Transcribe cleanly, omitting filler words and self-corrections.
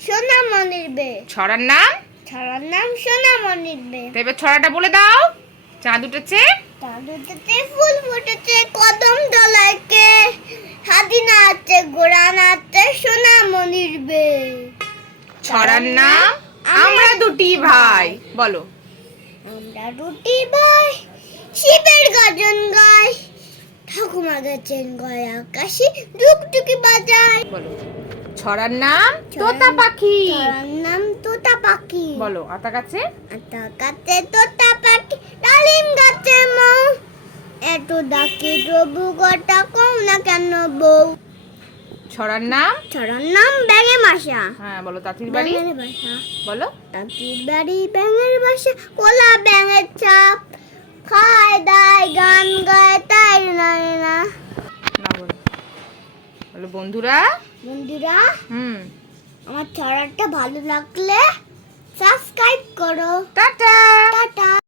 সোনামণির বে। ছড়ার নাম? ছড়ার নাম সোনামণির বে। তো এবার ছড়াটা বলে দাও। চাঁদ উঠেছে, চাঁদ উঠেছে, ফুল ফুটেছে, কদম তলায় কে, হাতি নাচছে, ঘোড়া নাচছে, সোনামণির বে। ছড়ার নাম আমরা দুটি ভাই। বলো। আমরা দুটি ভাই, শিবের গাজন গায়, ঠাকুমা গেছেন গয় আকাশে, ডুকডুকি বাজায়। বলো। ছড়ার নাম তোতা পাখি। ছড়ার নাম তোতা পাখি। বলো। আতা গাছে? আতা গাছে তোতা পাখি, ডালিম গাছে মৌ, এত ডাকি তবু গোটা কম না কেন বউ। ছড়ার নাম? ছড়ার নাম ব্যাঙে মাসা। হ্যাঁ বলো। তাঁতির বাড়ি? ব্যাঙের বাসা। বলো। তাঁতির বাড়ি ব্যাঙের বাসা, কোলা ব্যাঙের ছাপ, খায় দায় গান গায় তাই না না। না বলো। বলো বন্ধুরা। বন্ধুরা, হুম। আমার ছড়াটা ভালো লাগলে সাবস্ক্রাইব করো। টাটা। টাটা।